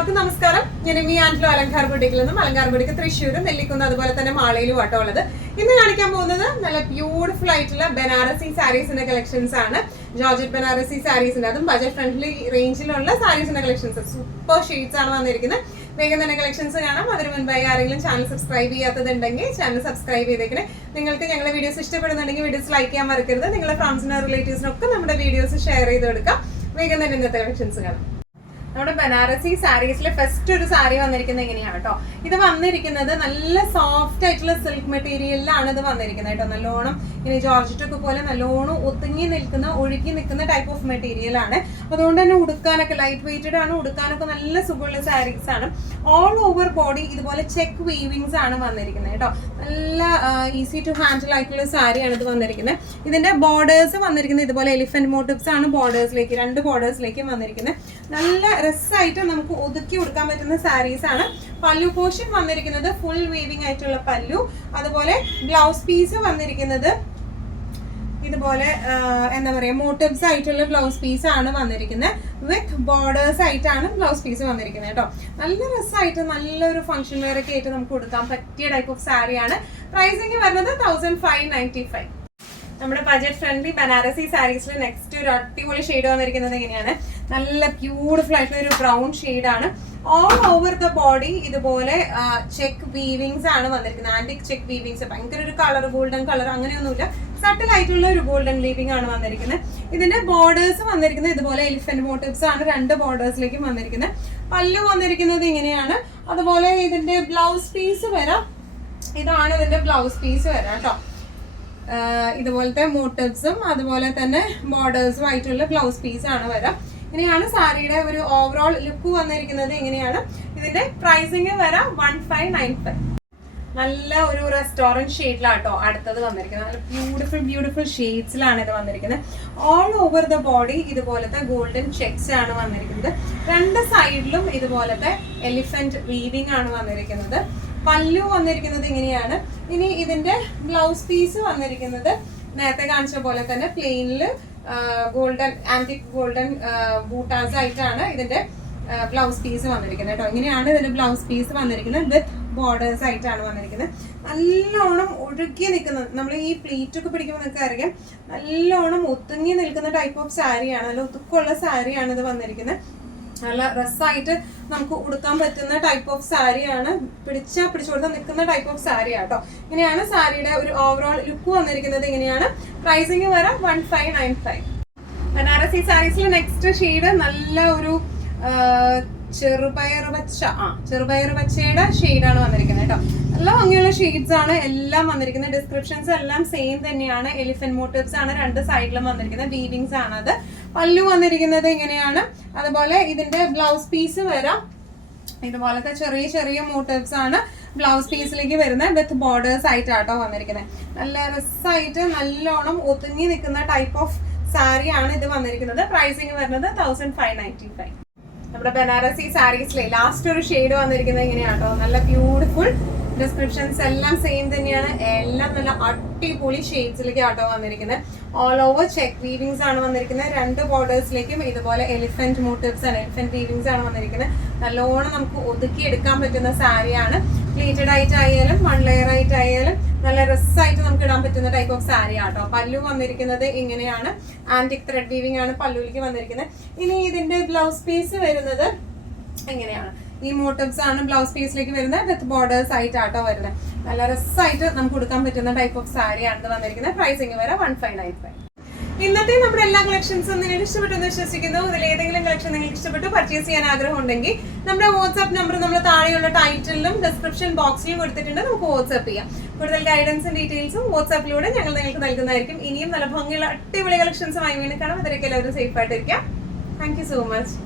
എല്ലാവർക്കും നമസ്കാരം. ഞാൻ എമി ആൻഡ്ലോ അലങ്കാർ ബുട്ടിക്കിൽ നിന്നും അലങ്കാർ ബുട്ടിക്ക് തൃശ്ശൂരും നെല്ലിക്കുന്ന് അതുപോലെ തന്നെ മാളയിലും ആട്ടോ ഉള്ളത്. ഇന്ന് കാണിക്കാൻ പോകുന്നത് നല്ല ബ്യൂട്ടിഫുൾ ആയിട്ടുള്ള ബനാറസി സാരീസിന്റെ കളക്ഷൻസ് ആണ്. ജോർജറ്റ് ബനാറസി സാരീസിന്റെ അതും ബജറ്റ് ഫ്രണ്ട്ലി റേഞ്ചിലുള്ള സാരീസിന്റെ കളക്ഷൻസ് സൂപ്പർ ഷെയ്ഡ്സ് ആണ് വന്നിരിക്കുന്നത്. വേഗം തന്നെ കളക്ഷൻസ് കാണാം. അതിന് മുൻപായി ആരെങ്കിലും ചാനൽ സബ്സ്ക്രൈബ് ചെയ്യാത്തതുണ്ടെങ്കിൽ ചാനൽ സബ്സ്ക്രൈബ് ചെയ്തേക്കണേ. നിങ്ങൾക്ക് ഞങ്ങളുടെ വീഡിയോസ് ഇഷ്ടപ്പെടുന്നുണ്ടെങ്കിൽ വീഡിയോസ് ലൈക്ക് ചെയ്യാൻ മറക്കരുത്. നിങ്ങളുടെ ഫ്രണ്ട്സിനും റിലേറ്റീവ്സിനൊക്കെ നമ്മുടെ വീഡിയോസ് ഷെയർ ചെയ്ത് കൊടുക്കാം. വേഗം തന്നെ ഇന്നത്തെ കളക്ഷൻസ് കാണാം. നമ്മുടെ ബനാറസി സാരീസിൽ ഫസ്റ്റ് ഒരു സാരി വന്നിരിക്കുന്നത് എങ്ങനെയാണ് കേട്ടോ. ഇത് വന്നിരിക്കുന്നത് നല്ല സോഫ്റ്റ് ആയിട്ടുള്ള സിൽക്ക് മെറ്റീരിയലിലാണ് ഇത് വന്നിരിക്കുന്നത് കേട്ടോ. നല്ലോണം ഇനി ജോർജറ്റൊക്കെ പോലെ നല്ലോണം ഒതുങ്ങി നിൽക്കുന്ന ഒഴുകി നിൽക്കുന്ന ടൈപ്പ് ഓഫ് മെറ്റീരിയൽ ആണ്. അതുകൊണ്ട് തന്നെ ഉടുക്കാനൊക്കെ ലൈറ്റ് വെയ്റ്റഡ് ആണ്, ഉടുക്കാനൊക്കെ നല്ല സുഖമുള്ള സാരീസ് ആണ്. ഓൾ ഓവർ ബോഡി ഇതുപോലെ ചെക്ക് വീവിങ്സ് ആണ് വന്നിരിക്കുന്നത് കേട്ടോ. നല്ല ഈസി ടു ഹാൻഡിൽ ആയിട്ടുള്ള സാരിയാണ് ഇത് വന്നിരിക്കുന്നത്. ഇതിന്റെ ബോർഡേഴ്സ് വന്നിരിക്കുന്നത് ഇതുപോലെ എലിഫന്റ് മോട്ടീവ്സ് ആണ് ബോർഡേഴ്സിലേക്ക്, രണ്ട് ബോർഡേഴ്സിലേക്കും വന്നിരിക്കുന്നത്. നല്ല രസമായിട്ട് നമുക്ക് ഒതുക്കി കൊടുക്കാൻ പറ്റുന്ന സാരീസ് ആണ്. പല്ലു പോർഷൻ വന്നിരിക്കുന്നത് ഫുൾ വീവിംഗ് ആയിട്ടുള്ള പല്ലു. അതുപോലെ ബ്ലൗസ് പീസ് വന്നിരിക്കുന്നത് ഇതുപോലെ എന്താ പറയാ മോട്ടീവ്സ് ആയിട്ടുള്ള ബ്ലൗസ് പീസ് ആണ് വന്നിരിക്കുന്നത്. വിത്ത് ബോർഡേഴ്സ് ആയിട്ടാണ് ബ്ലൗസ് പീസ് വന്നിരിക്കുന്നത് കേട്ടോ. നല്ല രസമായിട്ട് നല്ലൊരു ഫംഗ്ഷൻ വെയർ ഒക്കെ ആയിട്ട് നമുക്ക് കൊടുക്കാൻ പറ്റിയ ടൈപ്പ് ഓഫ് സാരിയാണ്. പ്രൈസിങ് വരുന്നത് 1595. നമ്മുടെ ബജറ്റ് ഫ്രണ്ട്ലി ബനാറസി സാരീസിൽ നെക്സ്റ്റ് ഒരു അടിപൊളി ഷെയ്ഡ് വന്നിരിക്കുന്നത് എങ്ങനെയാണ്, നല്ല ബ്യൂട്ടിഫുൾ ആയിട്ടുള്ള ഒരു ബ്രൗൺ ഷെയ്ഡാണ്. ഓൾ ഓവർ ദ ബോഡി ഇതുപോലെ ചെക്ക് വീവിങ്സ് ആണ് വന്നിരിക്കുന്നത്. ആന്റിക് ചെക്ക് വീവിങ്സ്, ഭയങ്കര ഒരു കളർ ഗോൾഡൻ കളർ അങ്ങനെയൊന്നുമില്ല, സട്ടിൽ ആയിട്ടുള്ള ഒരു ഗോൾഡൻ വീവിംഗ് ആണ് വന്നിരിക്കുന്നത്. ഇതിന്റെ ബോർഡേഴ്സ് വന്നിരിക്കുന്നത് ഇതുപോലെ എലിഫന്റ് മോട്ടീവ്സ് ആണ് രണ്ട് ബോർഡേഴ്സിലേക്കും വന്നിരിക്കുന്നത്. പല്ലു വന്നിരിക്കുന്നത് ഇങ്ങനെയാണ്. അതുപോലെ ഇതിന്റെ ബ്ലൗസ് പീസ് വരാം, ഇതാണ് ഇതിന്റെ ബ്ലൗസ് പീസ് വരാം കേട്ടോ. ഇതുപോലത്തെ മോട്ടീവ്സും അതുപോലെ തന്നെ ബോർഡേഴ്സും ആയിട്ടുള്ള ബ്ലൗസ് പീസ് ആണ് വരാം. ഇങ്ങനെയാണ് സാരിയുടെ ഒരു ഓവറോൾ ലുക്ക് വന്നിരിക്കുന്നത്. ഇങ്ങനെയാണ് ഇതിന്റെ പ്രൈസിങ് വരാം 1595. നല്ല ഒരു റെസ്റ്റോറന്റ് ഷെയ്ഡിലാട്ടോ അടുത്തത് വന്നിരിക്കുന്നത്. നല്ല ബ്യൂട്ടിഫുൾ ഷെയ്ഡ്സിലാണ് ഇത് വന്നിരിക്കുന്നത്. ഓൾ ഓവർ ദ ബോഡി ഇതുപോലത്തെ ഗോൾഡൻ ചെക്സ് ആണ് വന്നിരിക്കുന്നത്. രണ്ട് സൈഡിലും ഇതുപോലത്തെ എലിഫന്റ് വീവിംഗ് ആണ് വന്നിരിക്കുന്നത്. പല്ലു വന്നിരിക്കുന്നത് ഇങ്ങനെയാണ്. ഇനി ഇതിന്റെ ബ്ലൗസ് പീസ് വന്നിരിക്കുന്നത് നേരത്തെ കാണിച്ച പോലെ തന്നെ പ്ലെയിനിൽ ഗോൾഡൻ ആന്റിക് ഗോൾഡൻ ബൂട്ടാസ് ആയിട്ടാണ് ഇതിന്റെ ബ്ലൗസ് പീസ് വന്നിരിക്കുന്നത് കേട്ടോ. ഇങ്ങനെയാണ് ഇതിന്റെ ബ്ലൗസ് പീസ് വന്നിരിക്കുന്നത്. വിത്ത് ബോർഡേഴ്സ് ആയിട്ടാണ് വന്നിരിക്കുന്നത്. നല്ലോണം ഒഴുകി നിൽക്കുന്നത്, നമ്മൾ ഈ പ്ലീറ്റ് ഒക്കെ പിടിക്കുമ്പോൾ നിങ്ങൾക്ക് അറിയാം, നല്ലോണം ഒതുങ്ങി നിൽക്കുന്ന ടൈപ്പ് ഓഫ് സാരിയാണ്. നല്ല ഒതുക്കമുള്ള സാരിയാണ് ഇത് വന്നിരിക്കുന്നത്. നല്ല രസമായിട്ട് നമുക്ക് ഉടുക്കാൻ പറ്റുന്ന ടൈപ്പ് ഓഫ് സാരിയാണ്. പിടിച്ചു കൊടുത്താൽ നിൽക്കുന്ന ടൈപ്പ് ഓഫ് സാരി ആട്ടോ. ഇങ്ങനെയാണ് സാരിയുടെ ഒരു ഓവറോൾ ലുക്ക് വന്നിരിക്കുന്നത്. ഇങ്ങനെയാണ് പ്രൈസിങ് വരാം 1595. ബനാറസി സാരീസിൽ നെക്സ്റ്റ് ഷെയ്ഡ് നല്ല ഒരു ചെറുപയർ പച്ചയുടെ ഷെയ്ഡാണ് വന്നിരിക്കുന്നത് കേട്ടോ. നല്ല ഭംഗിയുള്ള ഷെയ്ഡ്സ് ആണ് എല്ലാം വന്നിരിക്കുന്നത്. ഡിസ്ക്രിപ്ഷൻസ് എല്ലാം സെയിം തന്നെയാണ്. എലിഫന്റ് മോട്ടീവ്സ് ആണ് രണ്ട് സൈഡിലും വന്നിരിക്കുന്നത്. വീവിങ്സ് ആണ് അത്. പല്ലു വന്നിരിക്കുന്നത് ഇങ്ങനെയാണ്. അതുപോലെ ഇതിന്റെ ബ്ലൗസ് പീസ് വരാം ഇതുപോലത്തെ ചെറിയ മോട്ടീവ്സ് ആണ് ബ്ലൗസ് പീസിലേക്ക് വരുന്നത്. വിത്ത് ബോർഡേഴ്സ് ആയിട്ടാട്ടോ വന്നിരിക്കുന്നത്. നല്ല രസമായിട്ട് നല്ലോണം ഒതുങ്ങി നിൽക്കുന്ന ടൈപ്പ് ഓഫ് സാരിയാണ് ഇത് വന്നിരിക്കുന്നത്. പ്രൈസിങ് വരുന്നത് 1595. നമ്മുടെ ബനാറസി സാരീസിലെ ലാസ്റ്റ് ഒരു ഷെയ്ഡ് വന്നിരിക്കുന്നത് ഇങ്ങനെയാട്ടോ. നല്ല ബ്യൂട്ടിഫുൾ, ഡിസ്ക്രിപ്ഷൻസ് എല്ലാം സെയിം തന്നെയാണ്. എല്ലാം നല്ല അടിപൊളി ഷെയ്ഡ്സിലേക്ക് ആട്ടോ വന്നിരിക്കുന്നത്. ഓൾ ഓവർ ചെക്ക് വീവിങ്സ് ആണ് വന്നിരിക്കുന്നത്. രണ്ട് ബോർഡേഴ്സിലേക്കും ഇതുപോലെ എലിഫന്റ് മോട്ടീവ്സ് ആണ്, എലിഫന്റ് വീവിങ്സ് ആണ് വന്നിരിക്കുന്നത്. നല്ലോണം നമുക്ക് ഒതുക്കി എടുക്കാൻ പറ്റുന്ന സാരിയാണ്. പ്ലീറ്റഡ് ആയിട്ടായാലും വൺ ലെയർ ആയിട്ടായാലും നല്ല രസമായിട്ട് നമുക്ക് ഇടാൻ പറ്റുന്ന ടൈപ്പ് ഓഫ് സാരി ആട്ടോ. പല്ലു വന്നിരിക്കുന്നത് ഇങ്ങനെയാണ്. ആന്റിക് ത്രെഡ് വീവിംഗ് ആണ് പല്ലുവിലേക്ക് വന്നിരിക്കുന്നത്. ഇനി ഇതിന്റെ ബ്ലൗസ് പീസ് വരുന്നത് എങ്ങനെയാണ്, ഈ മോട്ടീവ്സ് ആണ് ബ്ലൗസ് പീസിലേക്ക് വരുന്നത്. വിത്ത് ബോർഡേഴ്സ് ആയിട്ടാട്ടോ വരുന്നത്. നല്ല രസമായിട്ട് നമുക്ക് കൊടുക്കാൻ പറ്റുന്ന ടൈപ്പ് ഓഫ് സാരിയാണ് ഇത് വന്നിരിക്കുന്നത്. പ്രൈസിങ് വരെ 1595. ഇന്നത്തെ നമ്മുടെ എല്ലാ കളക്ഷൻസും നിങ്ങൾക്ക് ഇഷ്ടപ്പെട്ടെന്ന് വിശ്വസിക്കുന്നു. ഇതിൽ ഏതെങ്കിലും കളക്ഷൻ നിങ്ങൾക്ക് ഇഷ്ടപ്പെട്ടു പർച്ചേസ് ചെയ്യാൻ ആഗ്രഹം ഉണ്ടെങ്കിൽ നമ്മുടെ വാട്സ്ആപ്പ് നമ്പർ നമ്മൾ താഴെയുള്ള ടൈറ്റിലും ഡിസ്ക്രിപ്ഷൻ ബോക്സിലും കൊടുത്തിട്ടുണ്ട്. നമുക്ക് വാട്സ്ആപ്പ് ചെയ്യാം. കൂടുതൽ ഗൈഡൻസും ഡീറ്റെയിൽസും വാട്സ്ആപ്പിലൂടെ ഞങ്ങൾ നിങ്ങൾക്ക് നൽകുന്നതായിരിക്കും. ഇനിയും നല്ല ഭംഗിയുള്ള അടിപൊളി കളക്ഷൻസുമായി വീണ്ടും കാണാം. അതിലേക്ക് എല്ലാവരും സേഫ് ആയിട്ടിരിക്കാം. Thank you so much.